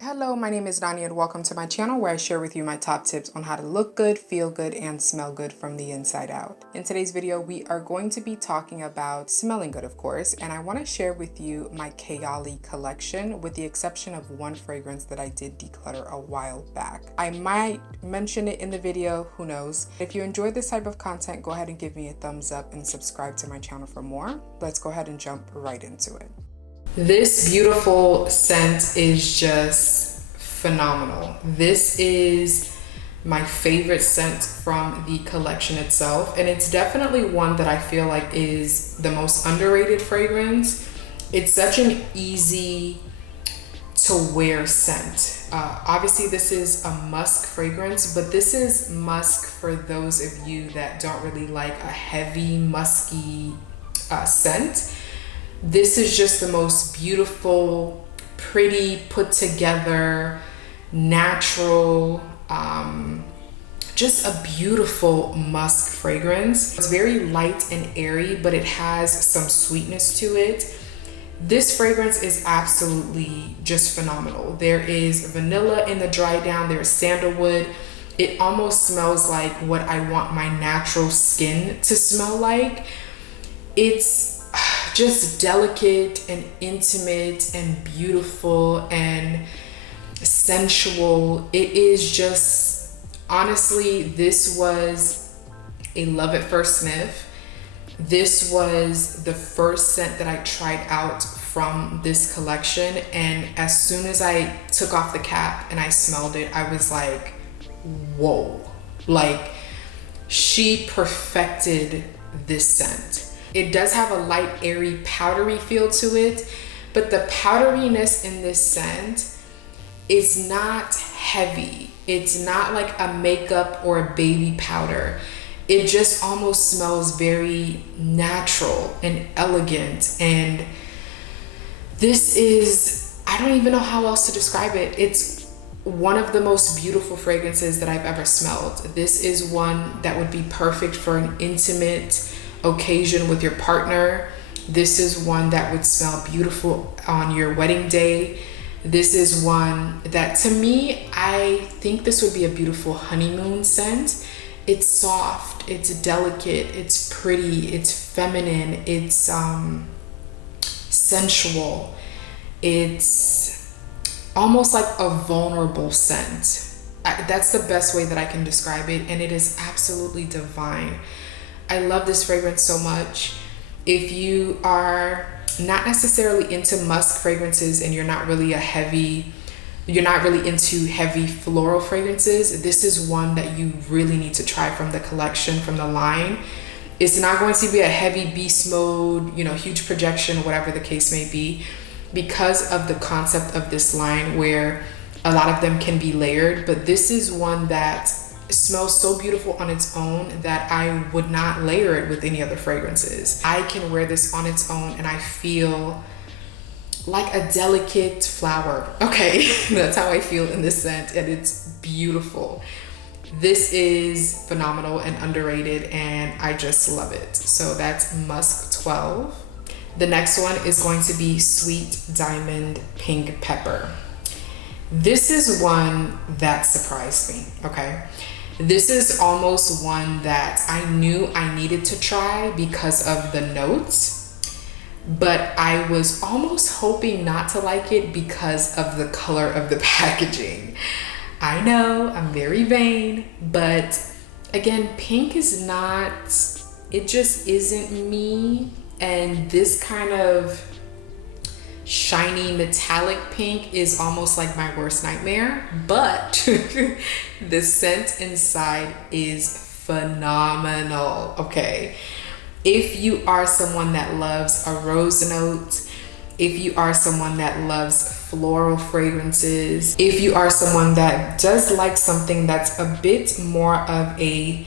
Hello, my name is Nani and welcome to my channel where I share with you my top tips on how to look good, feel good, and smell good from the inside out. In today's video, we are going to be talking about smelling good, of course, and I want to share with you my Kayali collection with the exception of one fragrance that I did declutter a while back. I might mention it in the video, who knows. If you enjoy this type of content, go ahead and give me a thumbs up and subscribe to my channel for more. Let's go ahead and jump right into it. This beautiful scent is just phenomenal. This is my favorite scent from the collection itself, and it's definitely one that I feel like is the most underrated fragrance. It's such an easy to wear scent. Obviously this is a musk fragrance, but this is musk for those of you that don't really like a heavy musky scent. This is just the most beautiful, pretty, put together, natural, just a beautiful musk fragrance. It's very light and airy, but it has some sweetness to it. This fragrance is absolutely just phenomenal. There is vanilla in the dry down, there's sandalwood. It almost smells like what I want my natural skin to smell like. It's just delicate and intimate and beautiful and sensual. It is just, honestly, this was a love at first sniff. This was the first scent that I tried out from this collection, and as soon as I took off the cap and I smelled it, I was like, whoa, like she perfected this scent. It does have a light, airy, powdery feel to it, but the powderiness in this scent is not heavy. It's not like a makeup or a baby powder. It just almost smells very natural and elegant. And this is, I don't even know how else to describe it. It's one of the most beautiful fragrances that I've ever smelled. This is one that would be perfect for an intimate occasion with your partner. This is one that would smell beautiful on your wedding day. This is one that, to me, I think this would be a beautiful honeymoon scent. It's soft, it's delicate, it's pretty, it's feminine, it's sensual. It's almost like a vulnerable scent. That's the best way that I can describe it, and it is absolutely divine. I love this fragrance so much. If you are not necessarily into musk fragrances and you're not really into heavy floral fragrances, this is one that you really need to try from the collection, from the line. It's not going to be a heavy beast mode, huge projection, whatever the case may be, because of the concept of this line where a lot of them can be layered, but this is one that smells so beautiful on its own that I would not layer it with any other fragrances. I can wear this on its own and I feel like a delicate flower. Okay, that's how I feel in this scent, and it's beautiful. This is phenomenal and underrated, and I just love it. So that's Musk 12. The next one is going to be Sweet Diamond Pink Pepper. This is one that surprised me, okay? This is almost one that I knew I needed to try because of the notes, but I was almost hoping not to like it because of the color of the packaging. I know, I'm very vain, but again, pink is not, it just isn't me, and this kind of shiny metallic pink is almost like my worst nightmare, but the scent inside is phenomenal. Okay, if you are someone that loves a rose note, if you are someone that loves floral fragrances, if you are someone that does like something that's a bit more of a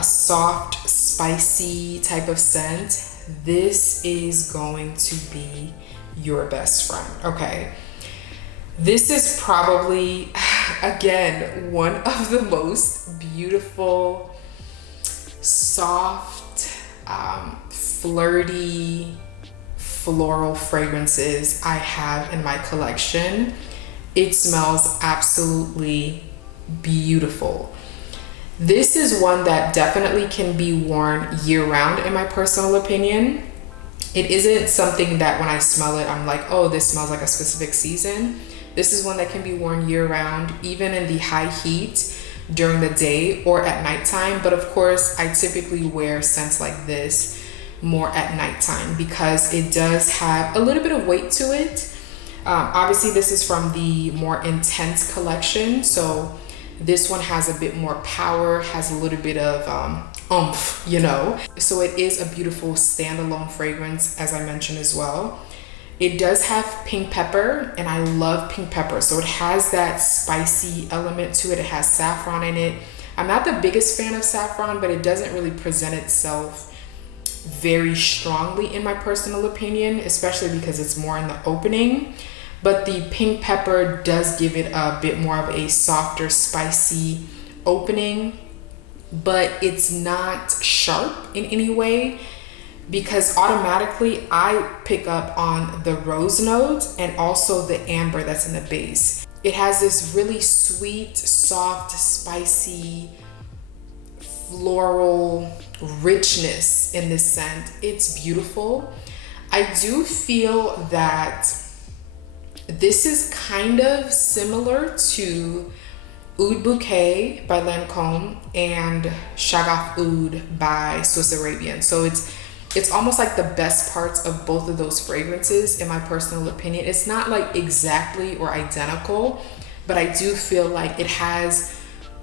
soft, spicy type of scent, this is going to be your best friend. Okay, this is probably, again, one of the most beautiful, soft, flirty, floral fragrances I have in my collection. It smells absolutely beautiful. This is one that definitely can be worn year-round in my personal opinion. It isn't something that when I smell it, I'm like, oh, this smells like a specific season. This is one that can be worn year-round, even in the high heat during the day or at nighttime. But of course, I typically wear scents like this more at nighttime because it does have a little bit of weight to it. Obviously, this is from the more intense collection, so this one has a bit more power, has a little bit of oomph, you know. So it is a beautiful standalone fragrance, as I mentioned as well. It does have pink pepper, and I love pink pepper. So it has that spicy element to it. It has saffron in it. I'm not the biggest fan of saffron, but it doesn't really present itself very strongly in my personal opinion, especially because it's more in the opening. But the pink pepper does give it a bit more of a softer, spicy opening, but it's not sharp in any way, because automatically I pick up on the rose notes and also the amber that's in the base. It has this really sweet, soft, spicy, floral richness in this scent. It's beautiful. I do feel that this is kind of similar to Oud Bouquet by Lancôme and Shagaf Oud by Swiss Arabian. So it's almost like the best parts of both of those fragrances in my personal opinion. It's not like exactly or identical, but I do feel like it has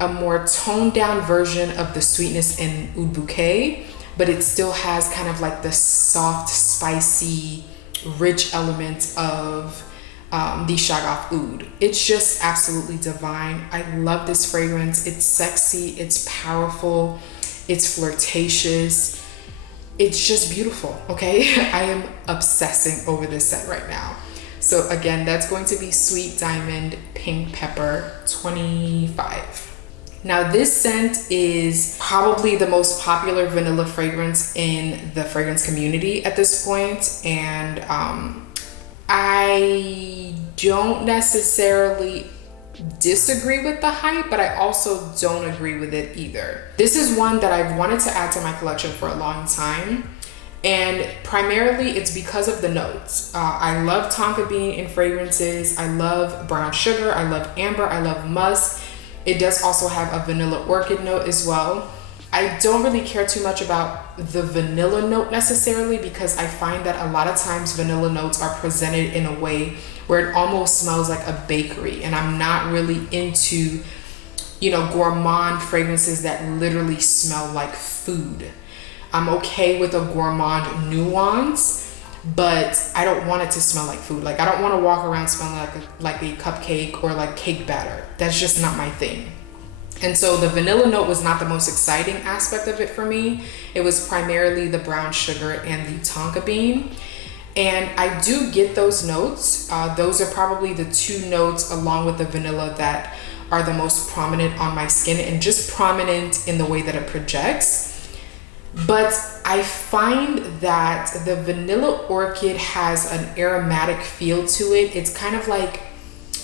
a more toned down version of the sweetness in Oud Bouquet, but it still has kind of like the soft, spicy, rich elements of the Shagaf Oud. It's just absolutely divine. I love this fragrance. It's sexy, it's powerful, it's flirtatious. It's just beautiful, okay? I am obsessing over this scent right now. So again, that's going to be Sweet Diamond Pink Pepper 25. Now this scent is probably the most popular vanilla fragrance in the fragrance community at this point, and I don't necessarily disagree with the hype, but I also don't agree with it either. This is one that I've wanted to add to my collection for a long time, and primarily it's because of the notes. I love tonka bean in fragrances. I love brown sugar. I love amber. I love musk. It does also have a vanilla orchid note as well. I don't really care too much about the vanilla note necessarily, because I find that a lot of times vanilla notes are presented in a way where it almost smells like a bakery, and I'm not really into, you know, gourmand fragrances that literally smell like food. I'm okay with a gourmand nuance, but I don't want it to smell like food. Like, I don't want to walk around smelling like a cupcake or like cake batter. That's just not my thing. And so the vanilla note was not the most exciting aspect of it for me. It was primarily the brown sugar and the tonka bean. And I do get those notes. Those are probably the two notes along with the vanilla that are the most prominent on my skin, and just prominent in the way that it projects. But I find that the vanilla orchid has an aromatic feel to it. It's kind of like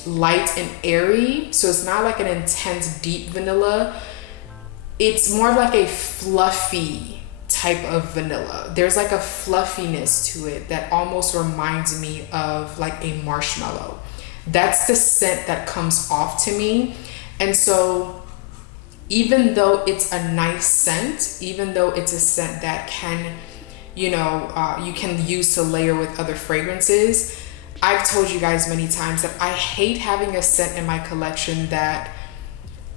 light and airy, so it's not like an intense deep vanilla. It's more of like a fluffy type of vanilla. There's like a fluffiness to it that almost reminds me of like a marshmallow. That's the scent that comes off to me. And so even though it's a nice scent, even though it's a scent that can, you know, you can use to layer with other fragrances, I've told you guys many times that I hate having a scent in my collection that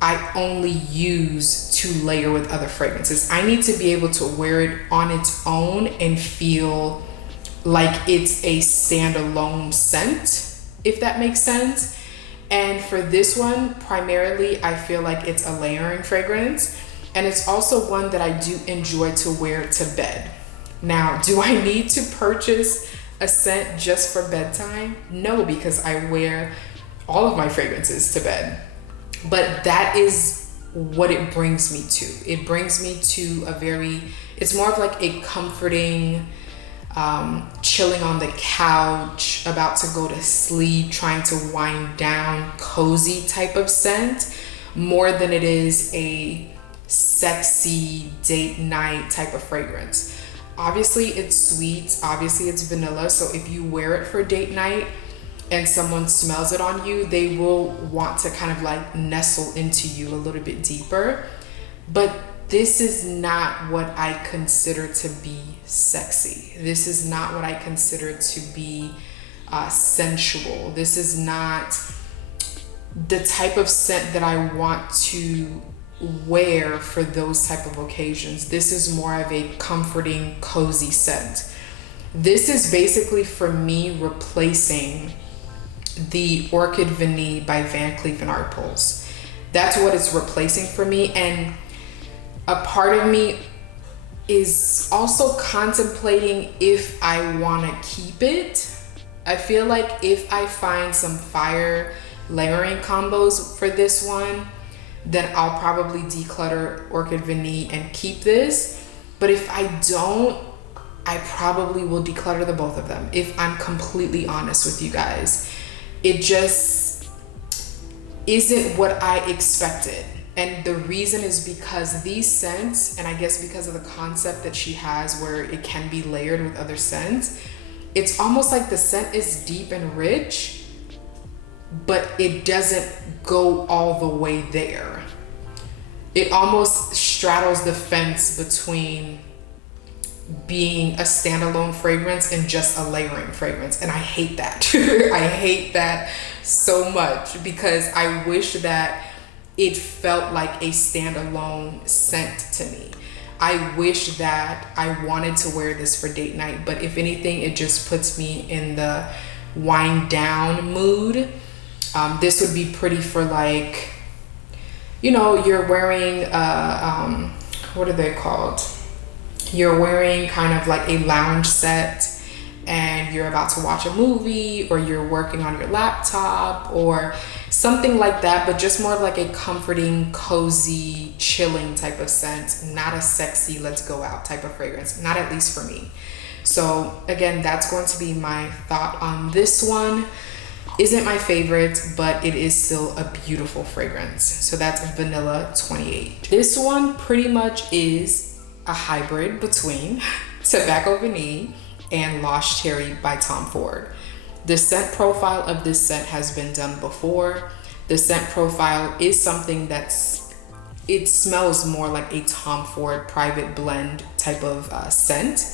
I only use to layer with other fragrances. I need to be able to wear it on its own and feel like it's a standalone scent, if that makes sense. And for this one, primarily, I feel like it's a layering fragrance. And it's also one that I do enjoy to wear to bed. Now, do I need to purchase a scent just for bedtime? No, because I wear all of my fragrances to bed. But that is what it brings me to. It brings me to it's more of like a comforting, chilling on the couch, about to go to sleep, trying to wind down, cozy type of scent, more than it is a sexy date night type of fragrance. Obviously it's sweet, obviously it's vanilla, so if you wear it for date night and someone smells it on you, they will want to kind of like nestle into you a little bit deeper. But this is not what I consider to be sexy. This is not what I consider to be sensual. This is not the type of scent that I want to wear for those type of occasions. This is more of a comforting, cozy scent. This is basically for me replacing the Orchid Vanille by Van Cleef & Arpels. That's what it's replacing for me. And a part of me is also contemplating if I want to keep it. I feel like if I find some fire layering combos for this one, then I'll probably declutter Orchid Vanille and keep this. But if I don't, I probably will declutter the both of them, if I'm completely honest with you guys. It just isn't what I expected. And the reason is because these scents, and I guess because of the concept that she has where it can be layered with other scents, it's almost like the scent is deep and rich, but it doesn't go all the way there. It almost straddles the fence between being a standalone fragrance and just a layering fragrance. And I hate that. I hate that so much, because I wish that it felt like a standalone scent to me. I wish that I wanted to wear this for date night, but if anything, it just puts me in the wind down mood. This would be pretty for like, you know, you're wearing, what are they called? You're wearing kind of like a lounge set and you're about to watch a movie, or you're working on your laptop or something like that, but just more of like a comforting, cozy, chilling type of scent, not a sexy, let's go out type of fragrance, not at least for me. So again, that's going to be my thought on this one. Isn't my favorite, but it is still a beautiful fragrance. So that's Vanilla 28. This one pretty much is a hybrid between Tobacco Vanille and Lost Cherry by Tom Ford. The scent profile of this scent has been done before. The scent profile is something it smells more like a Tom Ford private blend type of scent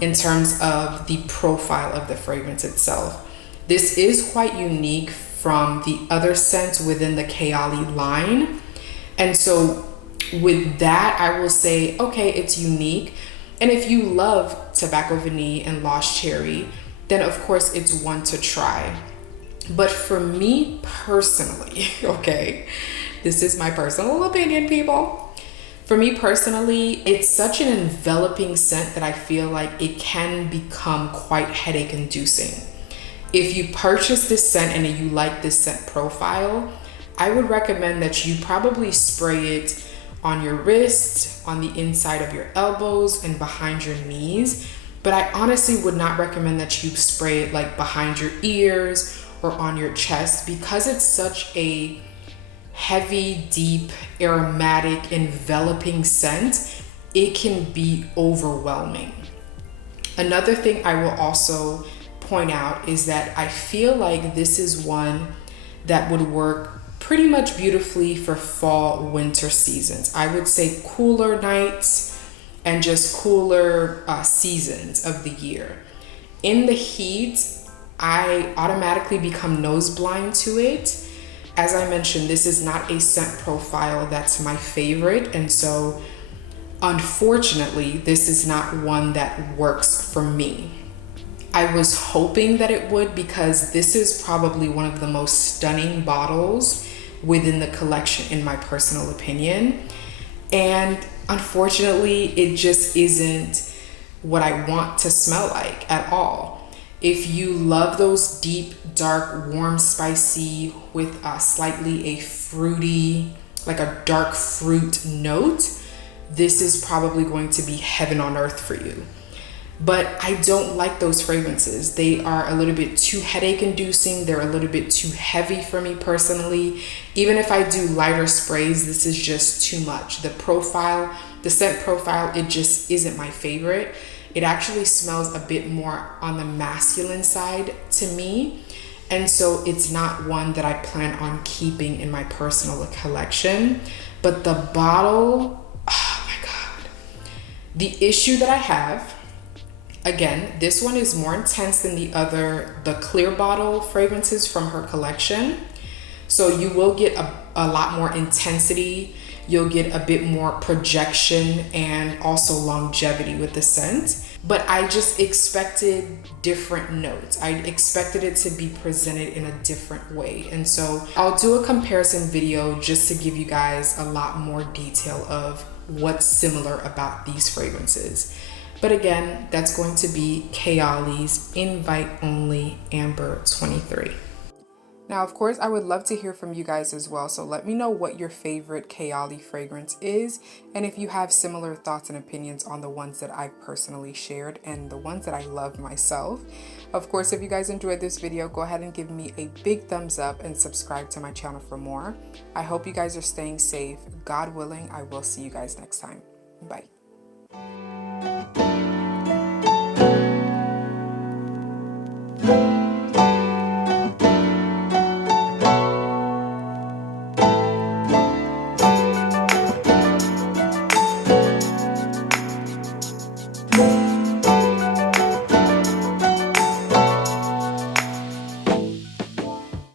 in terms of the profile of the fragrance itself. This is quite unique from the other scents within the Kayali line. And so with that, I will say, okay, it's unique. And if you love Tobacco Vanille and Lost Cherry, then of course it's one to try. But for me personally, okay, this is my personal opinion, people. For me personally, it's such an enveloping scent that I feel like it can become quite headache inducing. If you purchase this scent and you like this scent profile, I would recommend that you probably spray it on your wrist, on the inside of your elbows, and behind your knees. But I honestly would not recommend that you spray it like behind your ears or on your chest, because it's such a heavy, deep, aromatic, enveloping scent. It can be overwhelming. Another thing I will also point out is that I feel like this is one that would work pretty much beautifully for fall, winter seasons. I would say cooler nights and just cooler seasons of the year. In the heat, I automatically become nose blind to it. As I mentioned, this is not a scent profile that's my favorite, and so unfortunately, this is not one that works for me. I was hoping that it would, because this is probably one of the most stunning bottles within the collection in my personal opinion. And unfortunately, it just isn't what I want to smell like at all. If you love those deep, dark, warm, spicy with slightly a fruity, like a dark fruit note, this is probably going to be heaven on earth for you. but I don't like those fragrances. They are a little bit too headache inducing. They're a little bit too heavy for me personally. Even if I do lighter sprays, this is just too much. The scent profile, it just isn't my favorite. It actually smells a bit more on the masculine side to me. And so it's not one that I plan on keeping in my personal collection. But the bottle, oh my God. The issue that I have, again, this one is more intense than the clear bottle fragrances from her collection. So you will get a lot more intensity. You'll get a bit more projection and also longevity with the scent. But I just expected different notes. I expected it to be presented in a different way. And so I'll do a comparison video just to give you guys a lot more detail of what's similar about these fragrances. But again, that's going to be Kayali's Invite Only Amber 23. Now, of course, I would love to hear from you guys as well. So let me know what your favorite Kayali fragrance is, and if you have similar thoughts and opinions on the ones that I personally shared and the ones that I love myself. Of course, if you guys enjoyed this video, go ahead and give me a big thumbs up and subscribe to my channel for more. I hope you guys are staying safe. God willing, I will see you guys next time. Bye.